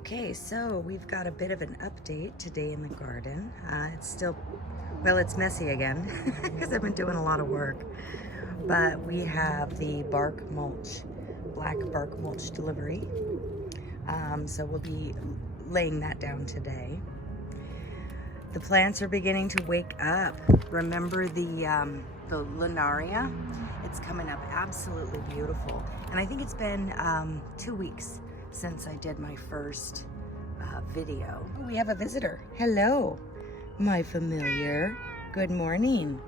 Okay, so we've got a bit of an update today in the garden. It's still, well, it's messy again because I've been doing a lot of work. But we have the bark mulch, black bark mulch delivery. So we'll be laying that down today. The plants are beginning to wake up. Remember the Linaria? It's coming up absolutely beautiful. And I think it's been 2 weeks since I did my first video. Oh, we have a visitor. Hello, my familiar. Good morning.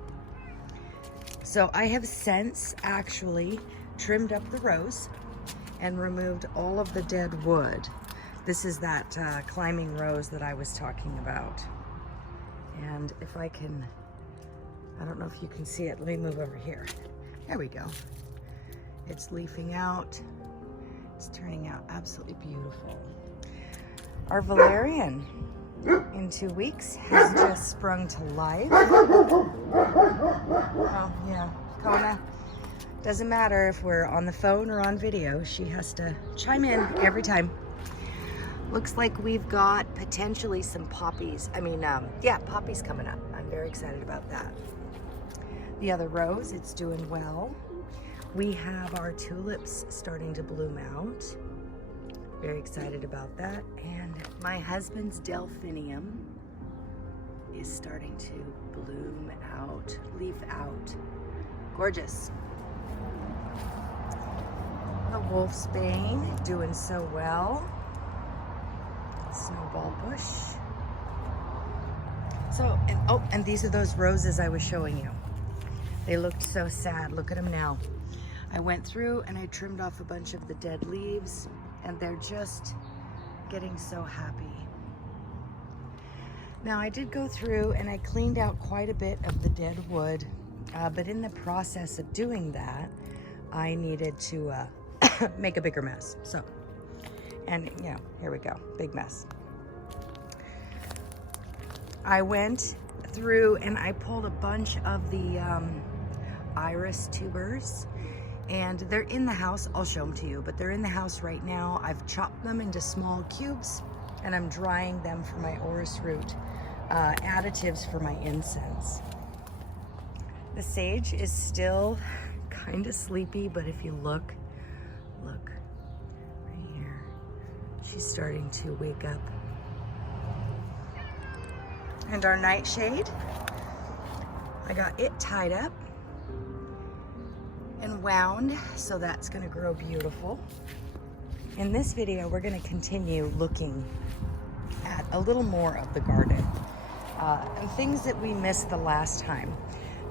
So I have since actually trimmed up the rose and removed all of the dead wood. This is that climbing rose that I was talking about. And if I can, I don't know if you can see it. Let me move over here. There we go. It's leafing out. It's turning out absolutely beautiful. Our valerian in 2 weeks has just sprung to life. Oh yeah, Kona. Doesn't matter if we're on the phone or on video. She has to chime in every time. Looks like we've got potentially some poppies. Poppies coming up. I'm very excited about that. The other rose, it's doing well. We have our tulips starting to bloom out. Very excited about that. And my husband's delphinium is starting to bloom out, leaf out. Gorgeous. The wolfsbane doing so well. Snowball bush. So, and these are those roses I was showing you. They looked so sad. Look at them now. I went through and I trimmed off a bunch of the dead leaves, and they're just getting so happy. Now I did go through and I cleaned out quite a bit of the dead wood, but in the process of doing that, I needed to make a bigger mess. So, and yeah, here we go, big mess. I went through and I pulled a bunch of the iris tubers, and they're in the house. I'll show them to you, but they're in the house right now. I've chopped them into small cubes and I'm drying them for my orris root additives for my incense. The sage is still kind of sleepy, but if you look right here, she's starting to wake up. And our nightshade, I got it tied up and wound, so that's gonna grow beautiful. In this video, we're gonna continue looking at a little more of the garden and things that we missed the last time.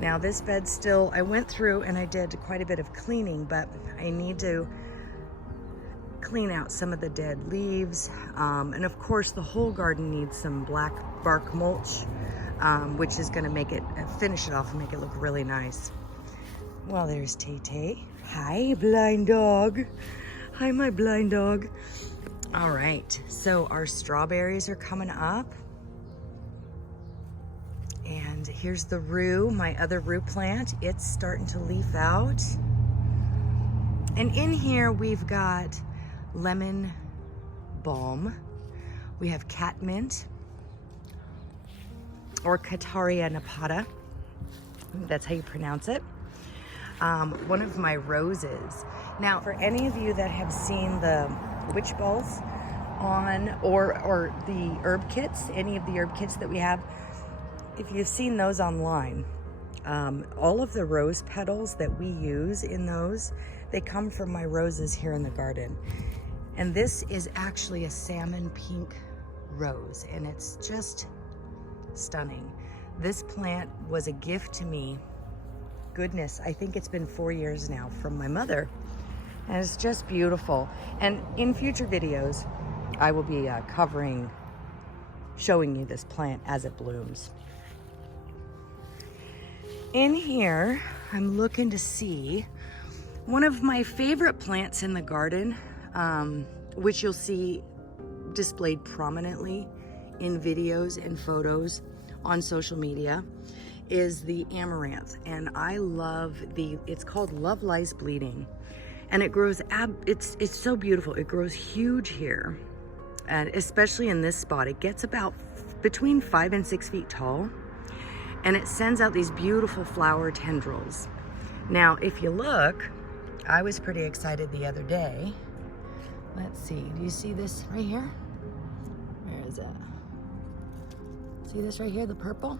Now this bed still, I went through and I did quite a bit of cleaning, but I need to clean out some of the dead leaves. And of course the whole garden needs some black bark mulch, which is gonna make it, finish it off and make it look really nice. Well, there's Tay-Tay. Hi, blind dog. Hi, my blind dog. All right, so our strawberries are coming up. And here's the rue, my other rue plant. It's starting to leaf out. And in here, we've got lemon balm. We have catmint, or Cataria napata. That's how you pronounce it. One of my roses. Now, for any of you that have seen the witch balls on, or the herb kits, any of the herb kits that we have, if you've seen those online, all of the rose petals that we use in those, they come from my roses here in the garden. And this is actually a salmon pink rose, and it's just stunning. This plant was a gift to me. Goodness, I think it's been 4 years now from my mother, and it's just beautiful. And in future videos, I will be showing you this plant as it blooms. In here, I'm looking to see one of my favorite plants in the garden, which you'll see displayed prominently in videos and photos on social media, is the amaranth. And I love it's called Love Lies Bleeding. And it grows, it's so beautiful. It grows huge here. And especially in this spot, it gets about between 5 and 6 feet tall, and it sends out these beautiful flower tendrils. Now, if you look, I was pretty excited the other day. Let's see, do you see this right here? Where is it? See this right here, the purple?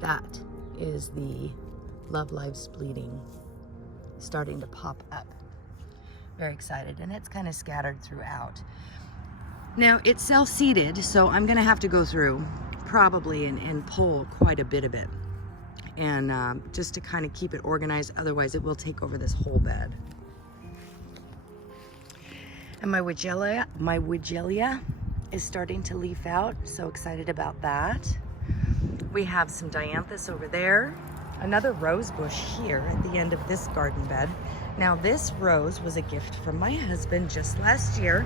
That is the Love Lives Bleeding starting to pop up. Very excited, and it's kind of scattered throughout. Now, it's self-seeded, so I'm gonna have to go through probably and pull quite a bit of it. And just to kind of keep it organized, otherwise it will take over this whole bed. And my Wigelia is starting to leaf out, so excited about that. We have some dianthus over there, another rose bush here at the end of this garden bed. Now this rose was a gift from my husband just last year,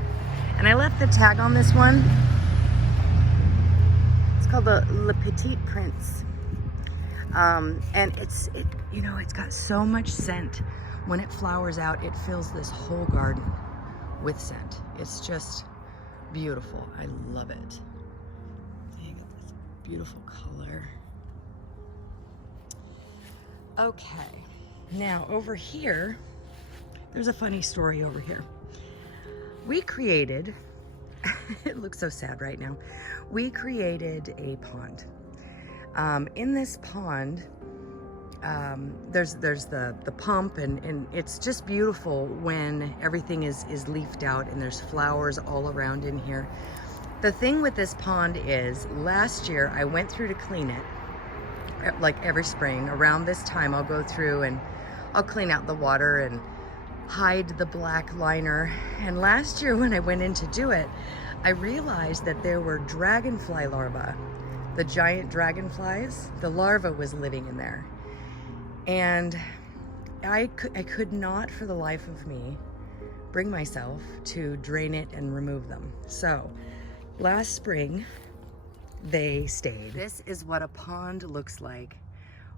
and I left the tag on this one. It's called the Le Petit Prince. And it's got so much scent. When it flowers out, it fills this whole garden with scent. It's just beautiful. I love it. You got this beautiful color. Okay, now over here, there's a funny story over here. We created, it looks so sad right now. We created a pond. In this pond, there's the pump, and it's just beautiful when everything is leafed out and there's flowers all around in here. The thing with this pond is, last year I went through to clean it, like every spring around this time. I'll go through and I'll clean out the water and hide the black liner. And last year when I went in to do it, I realized that there were dragonfly larvae. The giant dragonflies, the larva was living in there. And I could not for the life of me bring myself to drain it and remove them. So last spring, they stayed. This is what a pond looks like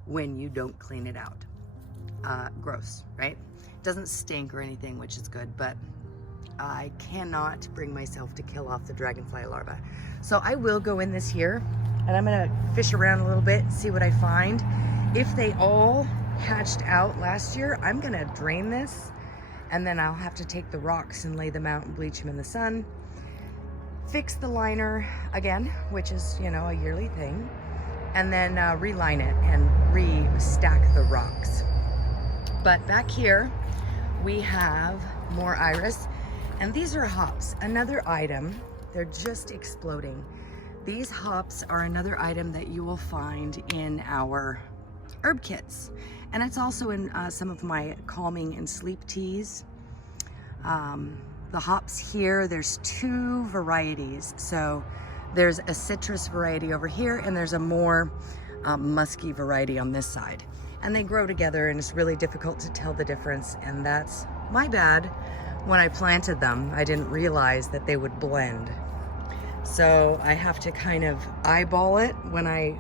when you don't clean it out. Gross, right? Doesn't stink or anything, which is good, but I cannot bring myself to kill off the dragonfly larva. So I will go in this year, and I'm gonna fish around a little bit, see what I find. If they all hatched out last year, I'm gonna drain this, and then I'll have to take the rocks and lay them out and bleach them in the sun. Fix the liner again, which is, a yearly thing, and then reline it and re-stack the rocks. But back here, we have more iris, and these are hops, another item. They're just exploding. These hops are another item that you will find in our herb kits. And it's also in some of my calming and sleep teas. The hops here, there's 2 varieties. So there's a citrus variety over here, and there's a more musky variety on this side. And they grow together, and it's really difficult to tell the difference. And that's my bad. When I planted them, I didn't realize that they would blend. So I have to kind of eyeball it when I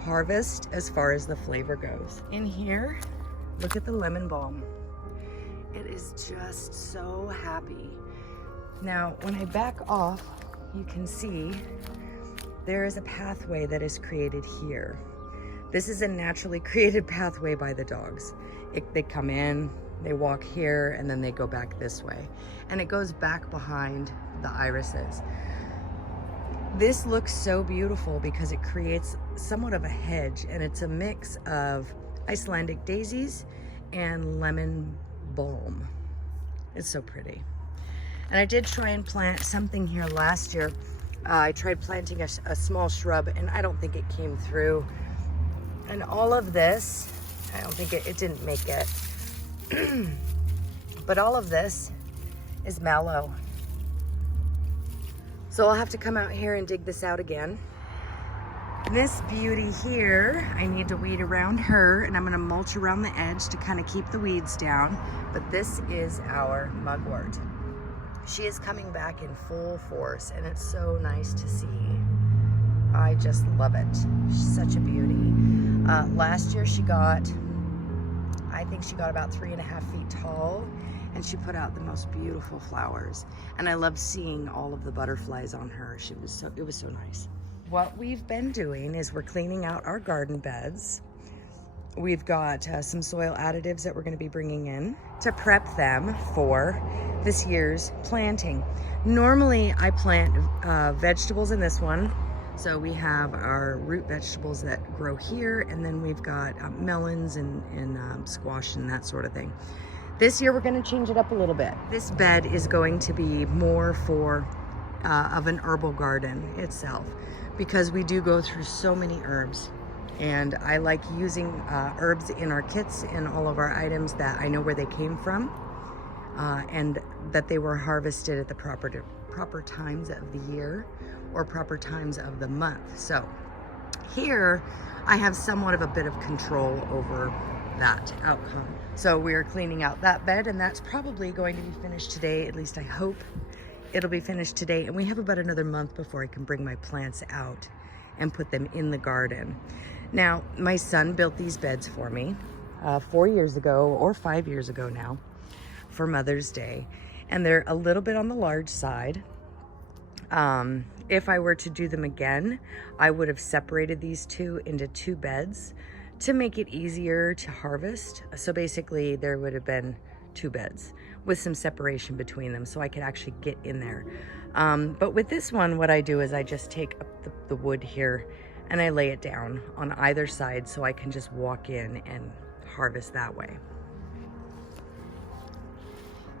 harvest as far as the flavor goes. In here, look at the lemon balm. It is just so happy. Now, when I back off, you can see there is a pathway that is created here. This is a naturally created pathway by the dogs. They come in, they walk here, and then they go back this way. And it goes back behind the irises. This looks so beautiful because it creates somewhat of a hedge, and it's a mix of Icelandic daisies and lemon balm. It's so pretty. And I did try and plant something here last year. I tried planting a small shrub, and I don't think it came through. And all of this, I don't think it didn't make it. But all of this is mallow. So I'll have to come out here and dig this out again. This beauty here, I need to weed around her, and I'm gonna mulch around the edge to kind of keep the weeds down. But this is our mugwort. She is coming back in full force, and it's so nice to see. I just love it. She's such a beauty. Last year she got, I think she got about 3.5 feet tall, and she put out the most beautiful flowers. And I loved seeing all of the butterflies on her. It was so nice. What we've been doing is we're cleaning out our garden beds. We've got some soil additives that we're going to be bringing in to prep them for this year's planting. Normally I plant vegetables in this one. So we have our root vegetables that grow here, and then we've got melons and squash and that sort of thing. This year we're going to change it up a little bit. This bed is going to be more for of an herbal garden itself, because we do go through so many herbs. And I like using herbs in our kits and all of our items that I know where they came from, and that they were harvested at the proper times of the year or proper times of the month. So here I have somewhat of a bit of control over that outcome. So we are cleaning out that bed, and that's probably going to be finished today. At least I hope it'll be finished today. And we have about another month before I can bring my plants out and put them in the garden. Now, my son built these beds for me 4 years ago, or 5 years ago now, for Mother's Day. And they're a little bit on the large side. If I were to do them again, I would have separated these two into 2 beds to make it easier to harvest. So basically there would have been 2 beds with some separation between them so I could actually get in there. But with this one, what I do is I just take up the wood here and I lay it down on either side so I can just walk in and harvest that way.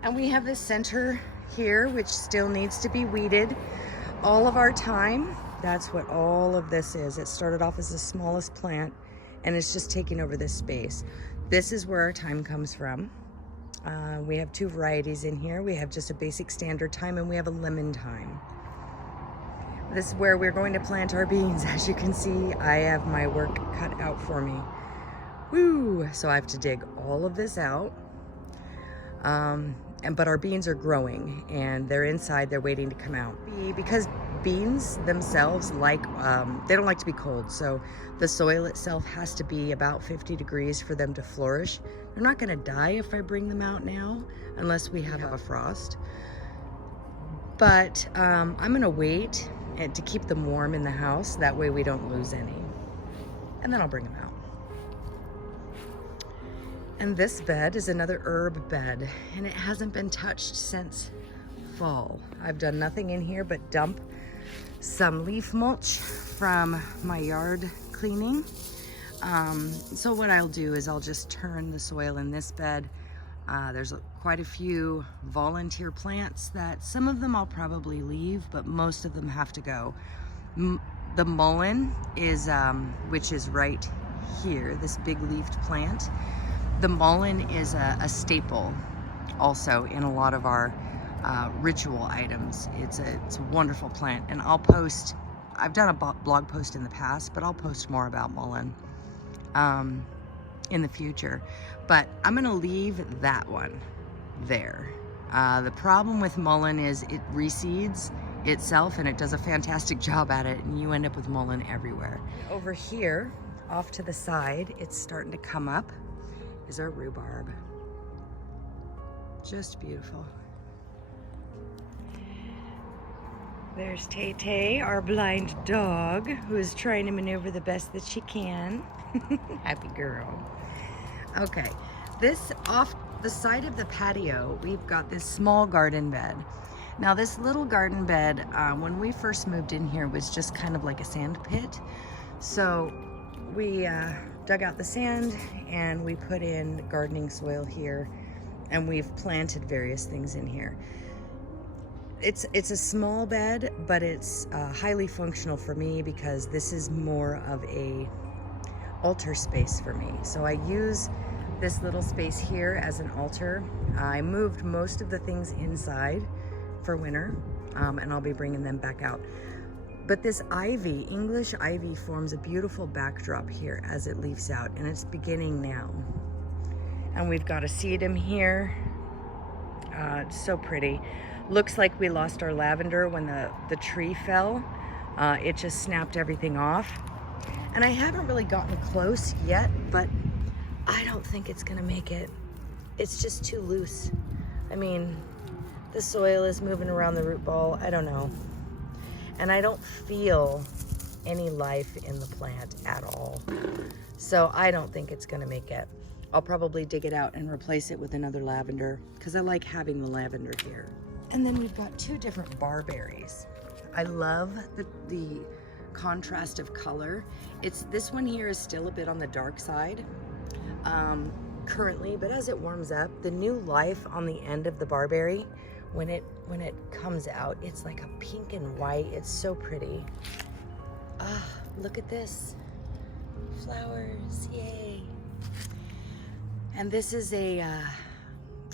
And we have this center here, which still needs to be weeded. All of our time, that's what all of this is. It started off as the smallest plant, and it's just taking over this space. This is where our time comes from. We have 2 varieties in here. We have just a basic standard time, and we have a lemon time. This is where we're going to plant our beans. As you can see, I have my work cut out for me. Woo! So I have to dig all of this out. But our beans are growing, and they're inside, they're waiting to come out. Because beans themselves they don't like to be cold, so the soil itself has to be about 50 degrees for them to flourish. They're not gonna die if I bring them out now, unless we have a frost. But I'm gonna wait to keep them warm in the house, that way we don't lose any. And then I'll bring them out. And this bed is another herb bed, and it hasn't been touched since fall. I've done nothing in here but dump some leaf mulch from my yard cleaning. So what I'll do is I'll just turn the soil in this bed. There's quite a few volunteer plants that some of them I'll probably leave, but most of them have to go. The mullein is, which is right here, this big leafed plant. The mullein is a staple also in a lot of our ritual items. It's a wonderful plant, and I've done a blog post in the past, but I'll post more about mullein in the future. But I'm gonna leave that one there. The problem with mullein is it reseeds itself, and it does a fantastic job at it, and you end up with mullein everywhere. Over here, off to the side, it's starting to come up, is our rhubarb. Just beautiful. There's Tay-Tay, our blind dog, who is trying to maneuver the best that she can. Happy girl. Okay, this off the side of the patio, we've got this small garden bed. Now this little garden bed, when we first moved in here, was just kind of like a sand pit. So we dug out the sand and we put in gardening soil here, and we've planted various things in here. It's a small bed, but it's highly functional for me because this is more of a altar space for me. So I use this little space here as an altar. I moved most of the things inside for winter, and I'll be bringing them back out. But this ivy, English ivy, forms a beautiful backdrop here as it leaves out, and it's beginning now. And we've got a sedum here. It's so pretty. Looks like we lost our lavender when the tree fell. It just snapped everything off. And I haven't really gotten close yet, but I don't think it's gonna make it. It's just too loose. I mean, the soil is moving around the root ball. I don't know. And I don't feel any life in the plant at all. So I don't think it's gonna make it. I'll probably dig it out and replace it with another lavender because I like having the lavender here. And then we've got two different barberries. I love the contrast of color. This one here is still a bit on the dark side currently, but as it warms up, the new life on the end of the barberry, when it comes out, it's like a pink and white. It's so pretty. Ah, look at this. Flowers, yay. And this is a,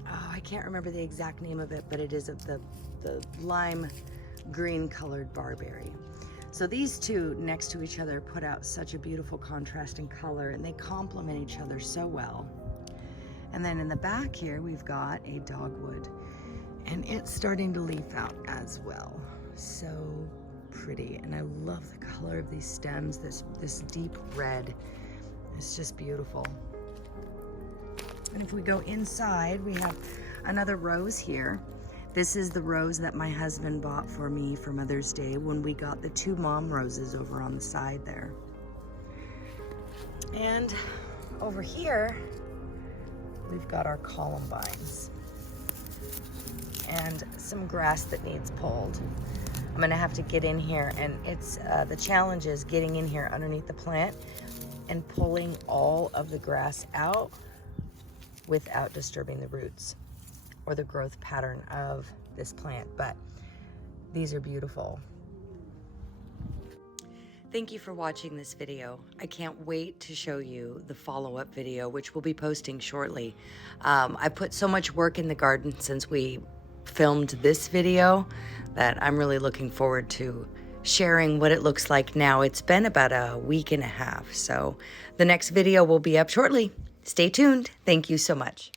I can't remember the exact name of it, but it is the lime green colored barberry. So these two next to each other put out such a beautiful contrasting color, and they complement each other so well. And then in the back here, we've got a dogwood, and it's starting to leaf out as well. So pretty, and I love the color of these stems, this deep red. It's just beautiful. And if we go inside, we have another rose here. This is the rose that my husband bought for me for Mother's Day when we got the two mom roses over on the side there. And over here, we've got our columbines and some grass that needs pulled. I'm gonna have to get in here, and it's the challenge is getting in here underneath the plant and pulling all of the grass out without disturbing the roots or the growth pattern of this plant, but these are beautiful. Thank you for watching this video. I can't wait to show you the follow-up video, which we'll be posting shortly. I put so much work in the garden since we filmed this video that I'm really looking forward to sharing what it looks like now. It's been about a week and a half, so the next video will be up shortly. Stay tuned. Thank you so much.